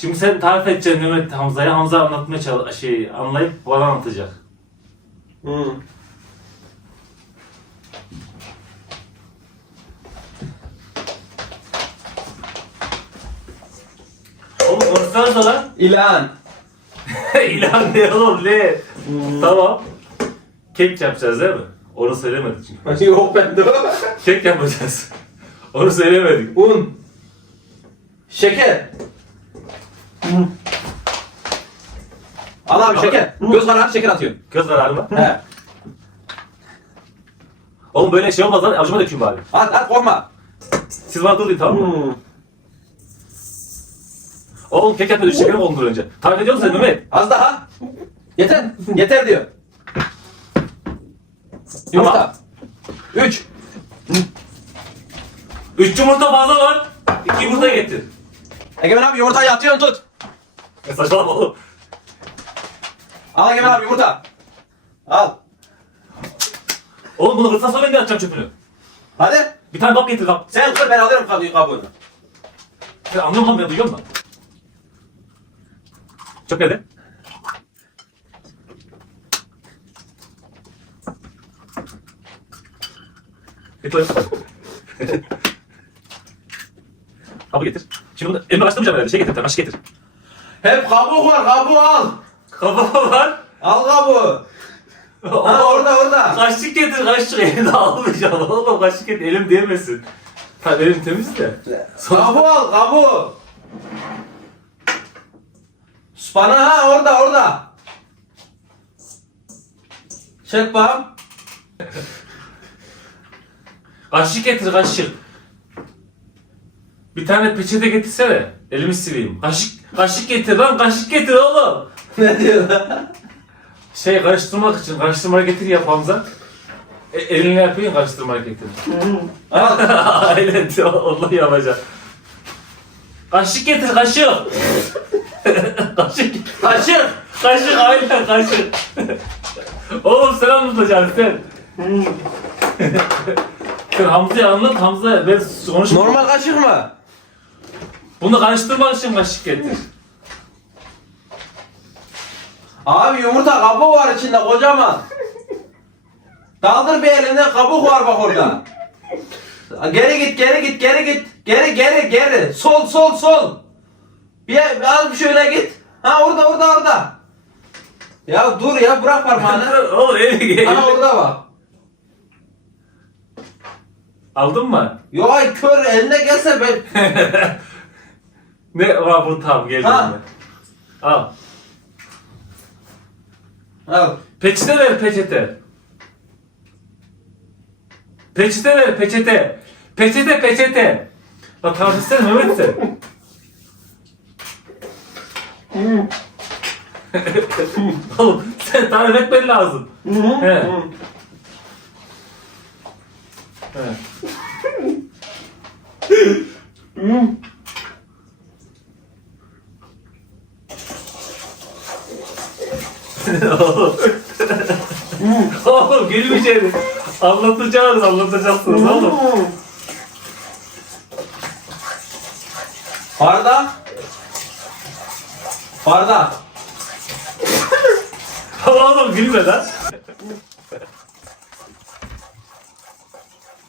Şimdi sen tarif edeceksin Mehmet Hamza'ya. Hamza anlatmaya çalış, şey anlayıp bana anlatacak. Hı. Oğlum konuşsanıza lan. İlan. İlan ne oğlum ne? Tamam. Kek yapacağız değil mi? Onu söylemedik çünkü. Yok bende o. Kek yapacağız. Onu söylemedik. Un. Şeker. Al abi şeker. Göz kararı şeker atıyor. Göz kararı mı? He. Oğlum böyle şey olmaz lan. Avucuma dökeyim bari. At at korkma. Siz bana dur deyin tamam mı? Oğlum kek yapıyordu şekerim oldu önce. Tarif ediyor musun sen Mehmet? Az daha. Yeter. Yeter diyor. Yumurta. Üç. Üç yumurta fazla lan. İki yumurta getir. Egemen abi yumurtayı atıyorsun tut. E saçmalama oğlum. Al Egemen abi yumurta. Al. Oğlum bunu hırsız sonra ben de atacağım çöpünü. Hadi. Bir tane kap getir kap. Sen kır ben alırım kabuğu kabuğunu. Sen anlıyor musun beni duyuyor musun? Çöp nerede? Getir oğlum. Kabı getir. Şimdi bunu elime açtırmayacağım herhalde. Şey getir, bir tane, kaşık getir. Hep kabuk var kabuğu al. Kabı var. Al kabuğu. Ha orada orada. Kaşık getir, kaşık elinde almayacağım. Oğlum kaşık getir, elim değmesin. Tabii elim temiz de. Kabuğu al kabuğu. Spana ha orada orada. Çek bakalım. Kaşık getir, kaşık. Bir tane peçete getirsene. Elimi sileyim. Kaşık, kaşık getir lan, kaşık getir oğlum. ne diyor lan? Şey karıştırmak için, karıştırma hareketi yap Hamza. E, elinle yapayım karıştırma hareketini. Al. Aynen, onu yapacağım. Kaşık getir, kaşık. kaşık, Kaşık. kaşık, aynen kaşık. oğlum sen anlatacaksın sen. sen Hamza'ya anlat, Hamza ben konuşmam. Normal kaşık mı? Bunu karıştırmak için kaşık getir. Abi yumurta kabuğu var içinde kocaman. Daldır bir elinden kabuk var bak orada. Geri git geri git geri git. Geri geri geri. Sol sol sol. Bir al şöyle git. Ha orada orada orada. Ya dur ya bırak parmağını. Oğlum eli Ha eli. orada bak. Aldın mı? Yo ay kör eline gelse ben. ne var bu tam geldi. Ha. Al. Al. Peçete ver peçete. Peçete ver peçete. Peçete peçete. Bak etsene Mehmet sen. Oğlum sen tarif etmen lazım. He. He. oğlum gülmeyeceğiniz. Anlatacağız anlatacaksınız oğlum. Barda. Barda. oğlum gülme lan.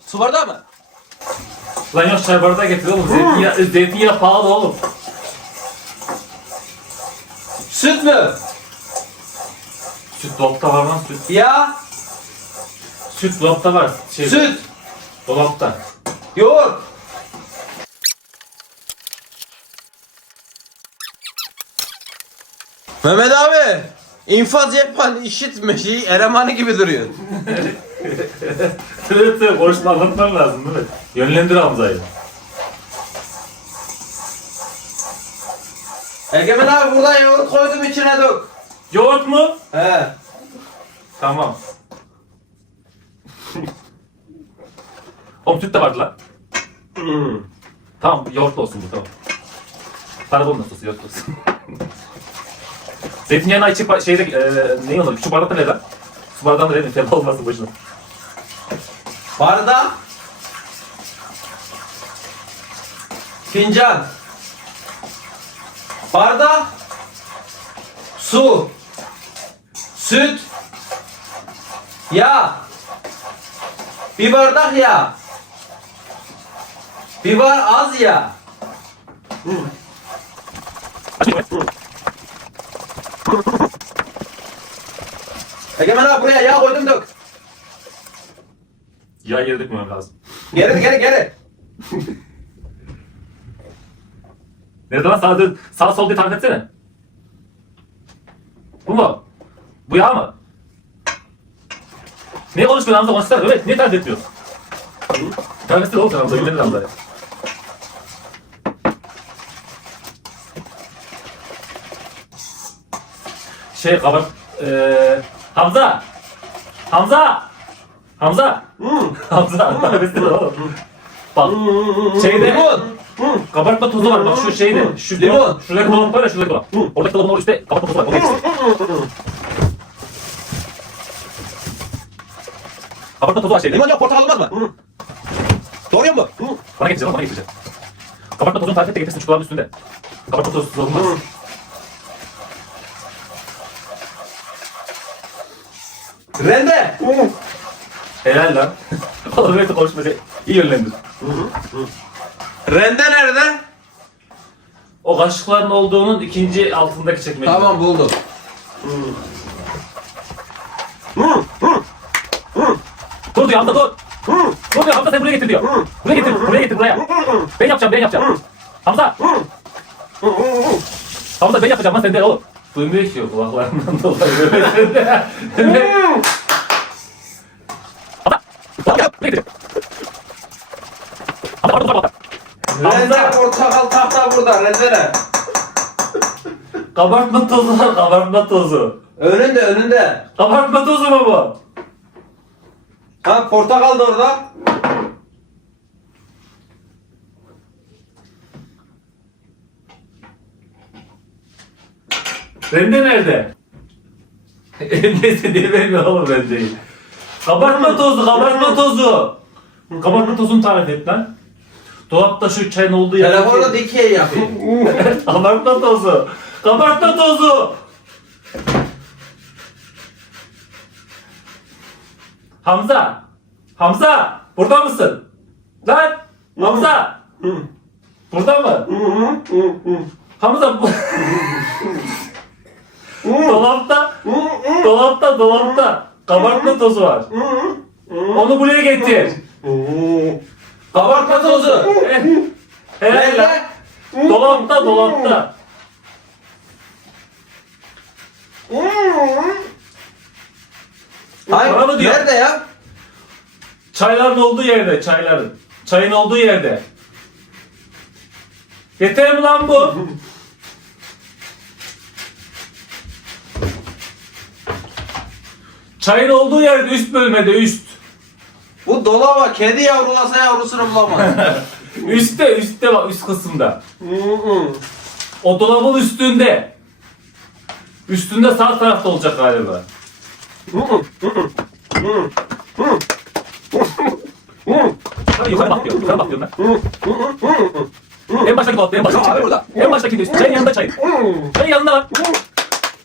Su bardağı mı? Lan yok çay bardağı getir oğlum. Zeytinyağı, zeytinyağı pahalı oğlum. Süt mü? Süt dolapta var lan süt. Ya. Süt dolapta var. Şey, Süt. Dolapta. Yoğurt. Mehmet abi. infaz yapan işitme şeyi elemanı gibi duruyor. Evet evet konuşma anlatman lazım değil mi? Yönlendir Hamza'yı. Egemen abi buradan yoğurt koydum içine dök. Yoğurt mu? He. Tamam. Oğlum süt de vardı lan. Tamam yoğurtlu olsun bu tamam. Karbon nasıl yoğurt olsun. Zeytinyağını açıp şeyde e, ne olur küçük bardakta ne lan? Su bardağında ne tebe olmasın boşuna. Bardak. Fincan. Bardak. Su. Süt. Yağ. Bir bardak yağ. Bir bar az yağ. Egemen abi buraya yağ koydum dök. Ya geri dökmemem lazım. Geri geri geri. Nerede lan sağ, sağ sol diye tarif etsene. Bu mu? Bu yağ mı? Niye konuşmuyorsun Hamza konuşsana? Evet niye tarif etmiyorsun? Etsene oğlum sen Hamza. Güllenir Hamza'ya. Şey kabak... Eee... Hamza! Hamza! Hamza! Hamza! Tarif etsene oğlum. Bak. Şeyde... Kabartma tozu var bak şu şeyde. Şu Limon. şuradaki dolap var ya şuradaki dolap. Oradaki dolabın orada üstte kabartma tozu var. Onu Kabartma tozu var şeyde. Limon yok portakal olmaz mı? Doğruyor mu? Bana getireceğim bana getireceğim. Kabartma tozunu tarif et de getirsin çikolatın üstünde. Kabartma tozu olmaz. Rende. Helal lan. Oğlum böyle konuşmayacak. İyi yönlendir. Rende nerede? O kaşıkların olduğunun ikinci altındaki çekmece. Tamam buldum. Dur diyor Hamza dur. Dur diyor Hamza sen buraya getir diyor. Buraya getir, buraya getir buraya. Ben yapacağım, ben yapacağım. Hamza. Hamza ben yapacağım lan sen de oğlum. Duymuyor ki o kulaklarından dolayı. Ne? Hamza. Hamza buraya getir. Hamza orada. Rende Hamza. portakal tahta burada. Rende ne? Kabartma tozu var, kabartma tozu. Önünde önünde. Kabartma tozu mu bu? Ha portakal da orada. Rende nerede? Neyse diye vermiyor oğlum rendeyi. Kabartma tozu, kabartma tozu. Kabartma tozunu tarif et lan. Dolapta şu çayın olduğu yer. Telefonla dikey yapayım. Kabartma tozu. Kabartma tozu. Hamza. Hamza. Burada mısın? Lan. Hamza. Burada mı? Hamza bu... dolapta. Dolapta dolapta. Kabartma tozu var. Onu buraya getir. Kabartma tozu. Eh, lan. Rende. Dolapta dolapta. Bana mı Hayır. diyor? Nerede ya? Çayların olduğu yerde, çayların. Çayın olduğu yerde. Yeter mi lan bu? Çayın olduğu yerde üst bölmede üst. Bu dolaba kedi yavrulasa yavrusunu bulamaz. Üstte, üstte bak üst kısımda. O dolabın üstünde. Üstünde sağ tarafta olacak galiba. Yukarı bak diyor. Yukarı bak diyorum ben. En baştaki dolapta, en baştaki. Abi burada. En baştaki üst. Çayın yanında çay. Çayın yanında lan.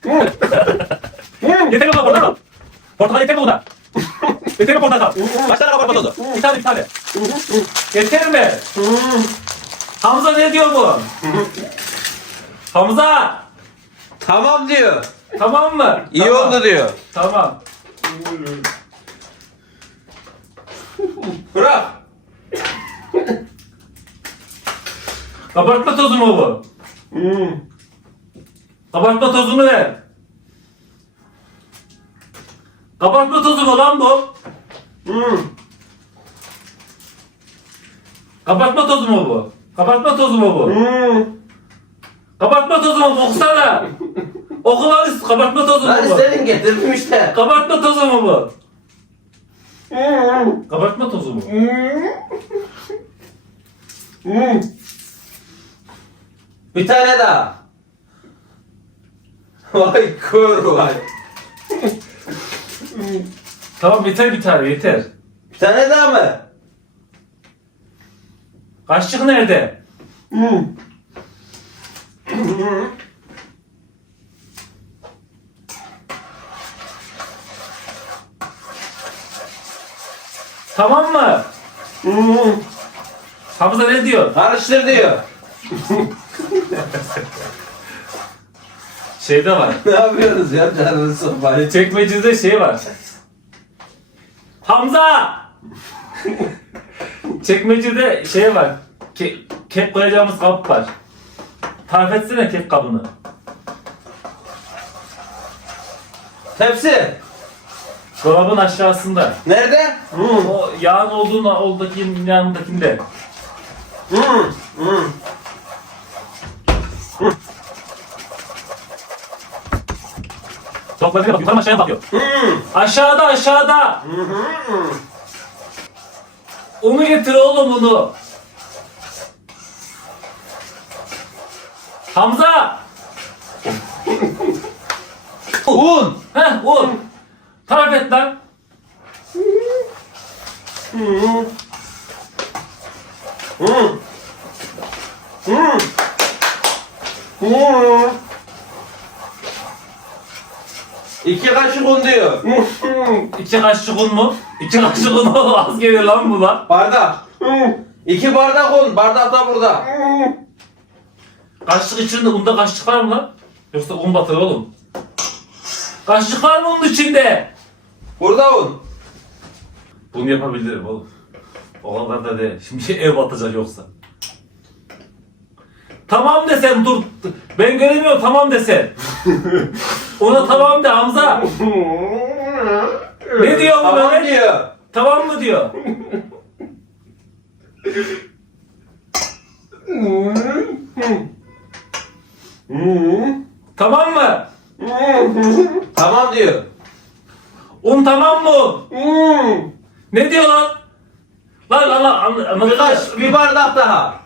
Yeter mi portakal? Portakal yeter mi buna? yeter mi portakal? Kaç tane kabartma tozu? Bir tane bir tane. Yeter mi? Hamza ne diyor bu? Hamza! tamam diyor. Tamam mı? İyi tamam. oldu diyor. Tamam. Bırak. Kabartma tozu mu bu? Kabartma tozunu ver. Kabartma tozu mu lan bu? Kabartma tozu mu bu? Kabartma tozu mu bu? Kabartma tozu mu? Okusana. Oku lan üst- kabartma tozu mu Lan bu? istedin getirdim işte. Kabartma tozu mu bu? Kabartma tozu mu? Bir tane daha. Vay kör vay. Tamam yeter bir tane yeter. Bir tane daha mı? Kaşık nerede? Tamam mı? Hamza ne diyor? Karıştır diyor. Şeyde var. ne yapıyorsunuz ya canınızı sokmayın. Çekmecede şey var. Hamza! Çekmecede şey var. Ke kek koyacağımız kap var. Tarif etsene kek kabını. Tepsi. Dolabın aşağısında. Nerede? O yağın olduğunu oradaki yanındakinde. Toplarına bak yukarı aşağıya bakıyor. Aşağıda aşağıda. Onu getir oğlum onu. Hamza. Un. Heh un. Tarif et lan. İki kaşık un diyor. İki kaşık un mu? İki kaşık un mu? Az geliyor lan bu lan. Bardak. İki bardak un. Bardak da burada. Kaşık içinde unda kaşık var mı lan? Yoksa un batır oğlum. Kaşık var mı onun içinde? Burada un. Bunu yapabilirim oğlum. O kadar da değil. Şimdi ev batacak yoksa. Tamam desen dur. Ben göremiyorum tamam desen. Ona tamam de Hamza. Ne diyor bu Tamam Mehmet? diyor. Tamam mı diyor? tamam mı? Tamam diyor. Un tamam mı? Ne diyor lan? Lan lan lan anla- Bir, anladın mı? bir bardak daha.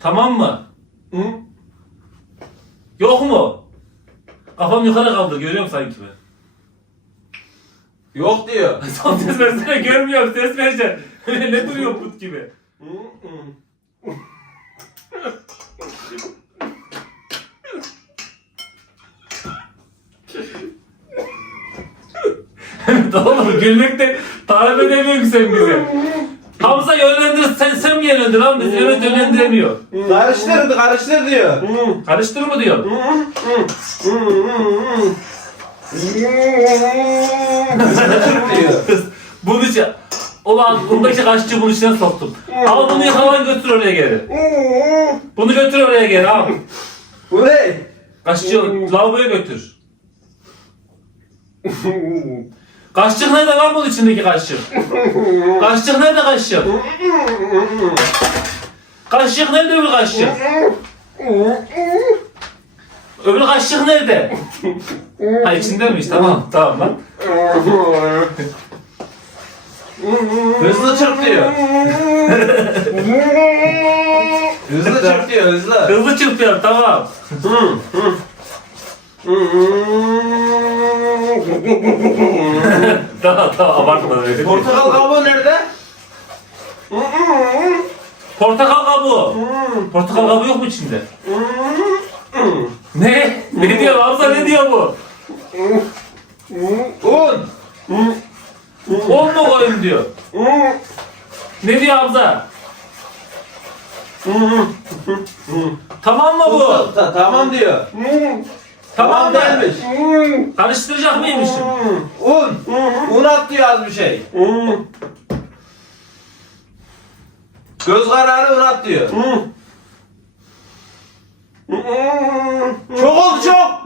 Tamam mı? Yok mu? Kafam yukarı kaldı görüyorum sanki ben. Yok diyor. Son ses versene görmüyorum ses vereceğim. ne duruyor put gibi? Oğlum gülmekte tarif edemiyor ki sen bizi. Hamza yönlendir, sen, sen mi yönlendir lan bizi? Evet yönlendiremiyor. Karıştır, karıştır diyor. Karıştır mı diyor? diyor. Bunu için... Ulan bundaki kaşçı bunu içine soktum. Al bunu yakalan götür oraya geri. Bunu götür oraya geri al. Bu ne? Kaşçı lavaboya götür. Kaşçık nerede lan bunun içindeki kaşçık? Kaşçık nerede kaşçık? Kaşçık nerede öbür kaşçık? Öbür kaşçık nerede? Ha içindeymiş tamam tamam lan. Hızlı çırp diyor. hızlı çırp diyor, hızlı. Hızlı çırpıyorum tamam. tamam tamam abartma. Portakal kabuğu nerede? Portakal kabuğu. Portakal kabuğu yok mu içinde? ne? Ne diyor Hamza ne diyor bu? Un. 10 mu koyayım diyor. Ne diyor Hamza? tamam mı bu? Ta- tamam diyor. Tamam Tamam mı? Karıştıracak mıymışım? Un. Un at diyor az bir şey. Göz kararı un at diyor. Çok oldu çok.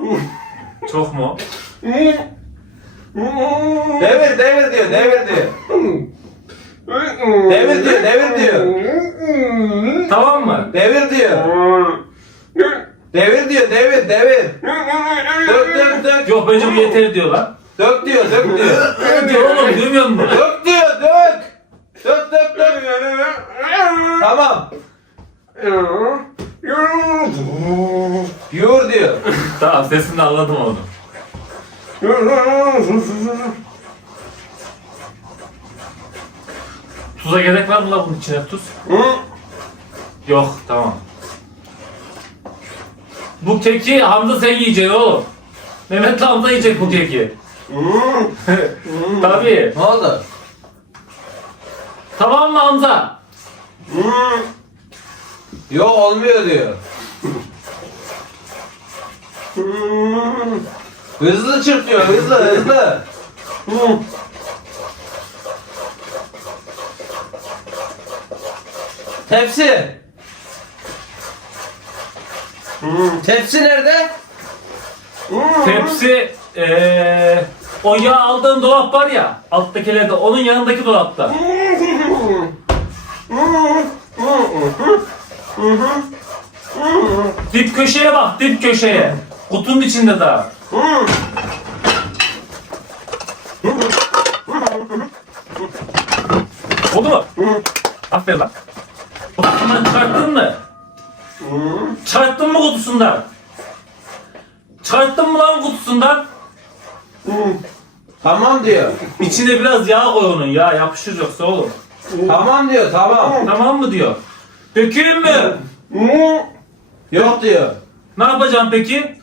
Çok mu? Devir devir diyor devir diyor. Devir diyor devir diyor. Tamam mı? Devir diyor. Devir diyor devir devir. Dök dök dök. Yok bence bu yeter diyor lan. Dök diyor dök diyor. Ne diyor oğlum duymuyor musun? Dök diyor dök. Dök dök dök. Tamam. Yoğur diyor. tamam sesini anladım onu. Tuza gerek var mı la bunun içine tuz? Yok tamam. Bu keki Hamza sen yiyeceksin oğlum. Mehmet'le Hamza yiyecek bu keki. Tabii. Ne oldu? Tamam mı Hamza? Yok olmuyor diyor. Hızlı çırpıyor hızlı hızlı. Tepsi. Tepsi nerede? Tepsi eee o yağ aldığın dolap var ya alttakilerde onun yanındaki dolapta. dip köşeye bak dip köşeye. Kutunun içinde daha. Oldu mu? Aferin lan. Kutusundan çıkarttın mı? Çıkarttın mı kutusundan? Çıkarttın mı lan kutusundan? Tamam diyor. İçine biraz yağ koy onun ya yapışır yoksa oğlum. Tamam diyor tamam. Tamam mı diyor. Dökeyim mi? Yok diyor. Ne yapacağım peki?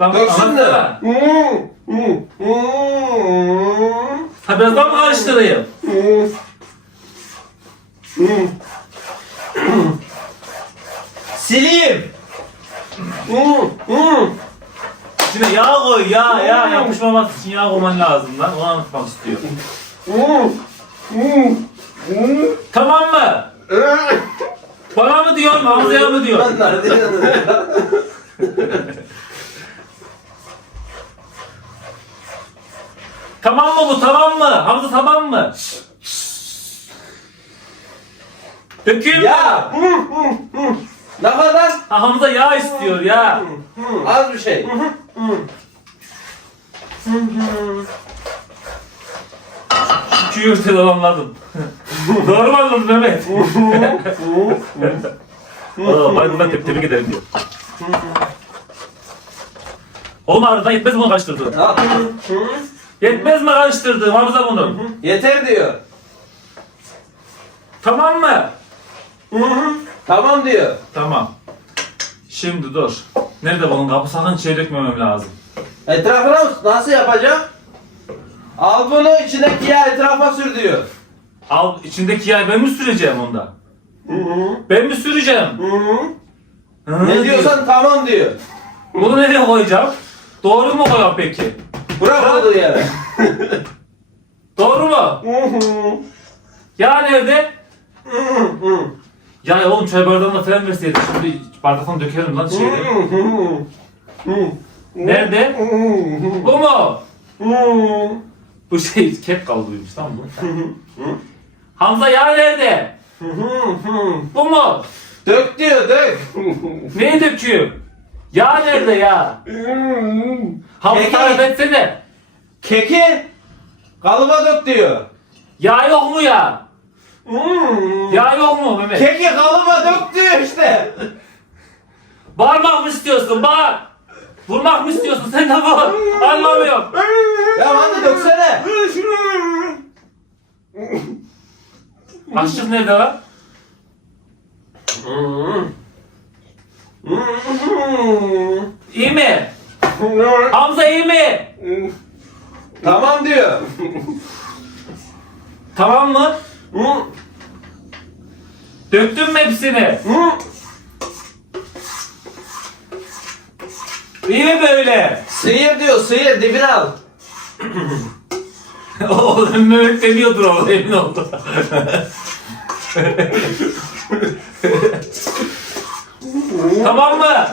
Bak, anlatsana. Ha biraz daha mı karıştırayım? Sileyim. İçine yağ koy yağ yağ yapışmaması için yağ koyman lazım lan. Onu anlatmak istiyor. Tamam mı? Bana mı diyorsun Hamza'ya mı diyorsun? Onlar diyor. Tamam mı bu tamam mı? Hamza tamam mı? Dökeyim mi? ya. ne kadar? Ha, Hamza yağ istiyor ya. Az bir şey. Şu yürütü anladım. Doğru mu anladın Mehmet? Aa, ben bundan tep tebrik ederim diyor. Oğlum aradan yetmez mi bunu karıştırdın? Al. Yetmez mi karıştırdığım Hamza bunu? Yeter diyor. Tamam mı? Tamam diyor. Tamam. Şimdi dur. Nerede bunun kapı sakın şey dökmemem lazım. Etrafına nasıl yapacak? Al bunu içindeki yağ etrafa sür diyor. Al içindeki yağı ben mi süreceğim onda? Ben mi süreceğim? Hı, Ne diyor. diyorsan tamam diyor. Bunu nereye koyacağım? Doğru mu koyalım peki? Olduğu yere. Doğru mu? Ya nerede? Ya oğlum çay bardağına falan verseydin şimdi bardaktan dökerim lan şeyde. Nerede? Bu mu? Bu şey kep kalıbıymış tamam mı? Hamza ya nerede? Bu mu? dök diyor dök. Neyi döküyorum? Ya nerede ya? Hamza Peki. tarif etsene. Keki kalıba dök diyor. Ya yok mu ya? Ya yok mu Mehmet? Keki kalıba dök diyor işte. Bağırmak mı istiyorsun? Bağır. Vurmak mı istiyorsun? Sen de vur. Anlamıyorum. Ya hadi döksene. Kaşık nerede lan? İyi mi? Hamza iyi mi? tamam diyor. Tamam mı? Döktün mü hepsini? İyi mi böyle? Sıyır diyor sıyır dibine al. Oğlum Mehmet demiyordur o emin oldu. tamam mı?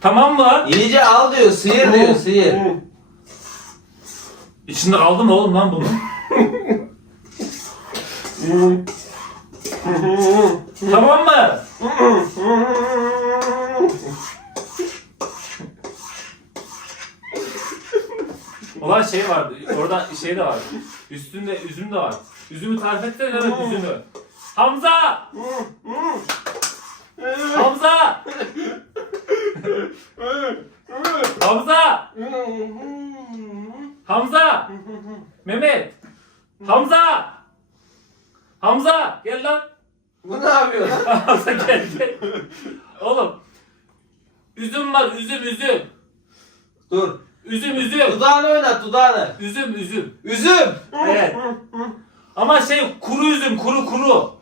Tamam mı? İyice al diyor sıyır diyor sıyır. İçinde kaldı mı oğlum lan bunun? tamam mı? Ulan şey vardı, orada şey de var. Üstünde üzüm de var. Üzümü tarif etsene evet üzümü. Hamza! Hamza! Hamza! Hamza! Mehmet! Hamza! Hamza! Gel lan! Bu ne yapıyor lan? Hamza gel gel. Oğlum. Üzüm var üzüm üzüm. Dur. Üzüm üzüm. Dudağını oynat dudağını. Üzüm üzüm. Üzüm. Evet. Ama şey kuru üzüm kuru kuru.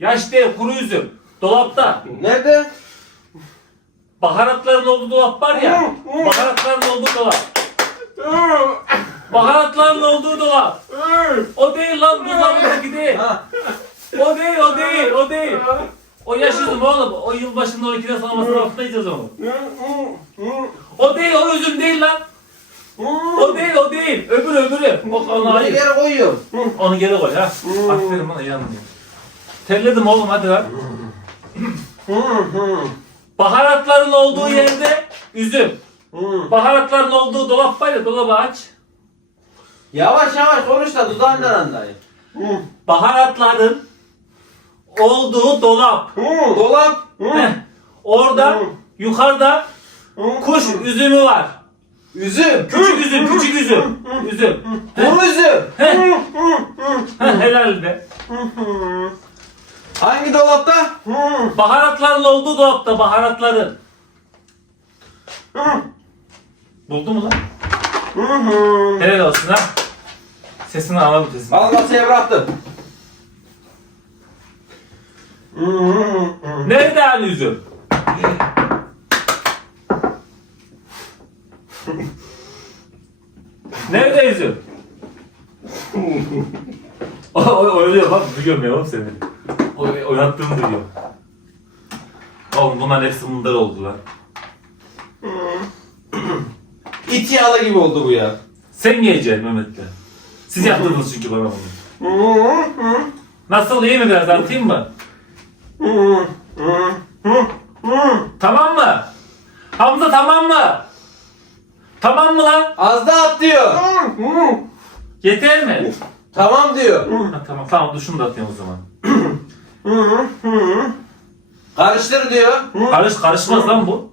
Yaş değil kuru üzüm. Dolapta. Nerede? Baharatların olduğu dolap var ya. Baharatların olduğu dolap. Baharatların olduğu dolap. O değil lan buzdolabındaki değil. O değil o değil o değil. O yaş üzüm oğlum. O yılbaşında 12'de sonra masrafında yiyeceğiz onu. O değil o üzüm değil lan. O değil o değil. Öbürü öbürü. O, onu Bunu hayır. geri koyuyorum. Onu geri koy ha. Aferin bana yanmıyor. Terledim oğlum hadi lan. Baharatların olduğu yerde üzüm. Baharatların olduğu dolap var ya dolabı aç. Yavaş yavaş konuş da dudağından anlayayım. Baharatların olduğu dolap. Dolap. Heh. Orada yukarıda kuş üzümü var. Üzüm. Küçük üzüm, küçük üzüm. Üzüm. Kuru üzüm. Heh, helal be. Hangi dolapta? Baharatların olduğu dolapta baharatların. Buldun mu lan? Helal olsun ha. Sesini alalım sesini. Al masaya bıraktım. Nerede hani üzüm? Nerede üzüm? o, bak duyuyorum ya oğlum seni. O, oynattığını duyuyorum. Oğlum bunların hepsi mındar oldu lan. İt yağlı gibi oldu bu ya. Sen yiyeceksin Mehmet'le. Siz yaptınız çünkü bana bunu. Nasıl iyi mi biraz anlatayım mı? Tamam mı? Hamza tamam mı? Tamam mı lan? Az da at diyor. Yeter mi? Tamam diyor. Ha, tamam tamam duşunu da atayım o zaman. Karıştır diyor. Karış karışmaz lan bu.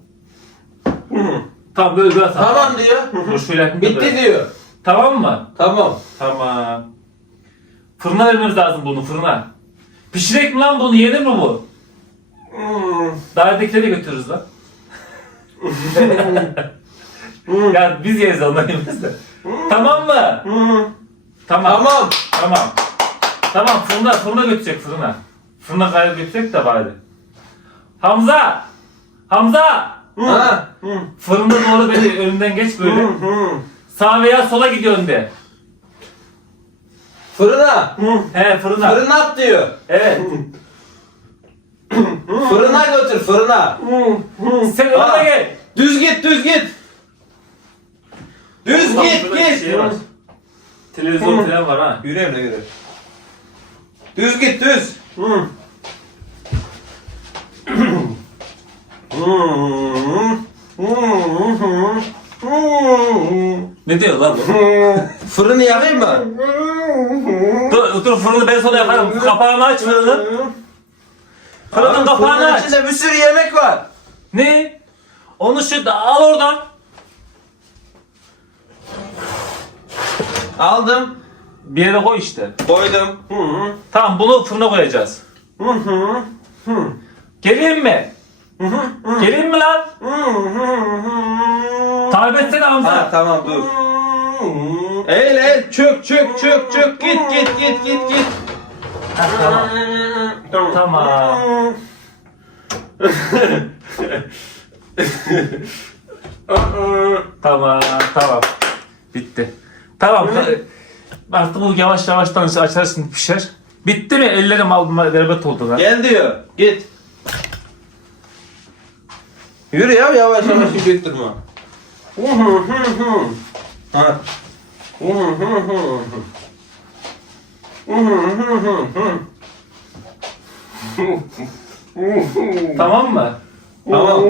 Tamam böyle biraz at. Tamam diyor. Dur şöyle yapayım da Bitti böyle. diyor. Tamam mı? Tamam. Tamam. Fırına vermemiz lazım bunu fırına. Pişirek mi lan bunu yenir mi bu? Davetdekileri götürürüz lan. ya biz yeriz onları yemez de. Tamam mı? Tamam. Tamam. Tamam. Tamam fırına, fırına götürecek fırına. Fırına gayrı götürecek de bari. Hamza! Hamza! Ha. Fırında doğru beni önünden geç böyle. Sağ veya sola gidiyorsun de. Fırına. He fırına. Fırına at diyor. Evet. Fırına götür fırına. Sen önüne gel. Düz git düz git. Düz Bak, git git. şey var. Televizyon falan var ha. Yürü Emre yürü. Düz git düz. Ne diyor lan bu? Fırını yakayım mı? dur, dur fırını ben sonra yakarım. Kapağını aç fırını. Fırının kapağını fırının aç. içinde bir sürü yemek var. Ne? Onu şu da al oradan. Aldım. Bir yere koy işte. Koydum. Tamam bunu fırına koyacağız. Geleyim mi? Geleyim mi lan? Tarif etsene Hamza. Ha tamam dur. Eğil eğil çök çök çök çök git git git git git. Ha, tamam. Tamam. tamam, tamam. Bitti. Tamam. Artık bu yavaş yavaştan açarsın pişer. Bitti mi? Ellerim aldım, berbat oldu lan. Gel diyor. Git. Yürü ya yavaş yavaş yürüyüp durma. Ha. Tamam mı? Tamam.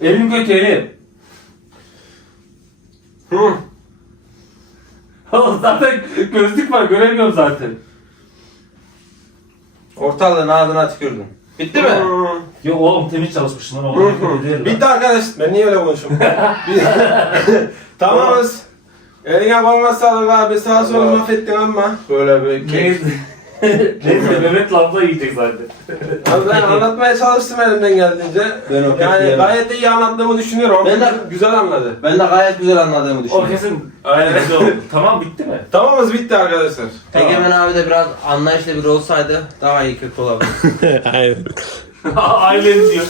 Elim kötü elim. Oğlum zaten gözlük var göremiyorum zaten. Ortalığın ağzına tükürdüm. Bitti mi? Yok oğlum temiz çalışmışsın ama. Hı hı. Bitti arkadaş. Ben niye öyle konuşuyorum? Tamamız. Eline koluna sağlık abi. Sağ solu mahvettin ama. Böyle bir kek. Neyse Mehmet lambda yiyecek zaten. Abi ben anlatmaya çalıştım elimden geldiğince. Ben o Yani yemem. gayet de iyi anlattığımı düşünüyorum. Ben de- güzel anladı. Ben de gayet güzel anladığımı O düşünüyorum. kesin Aynen. güzel oldu. Tamam bitti mi? Tamamız bitti arkadaşlar. Egemen abi de biraz anlayışlı biri olsaydı daha iyi kek olabilir. Aynen. Ailen diyor.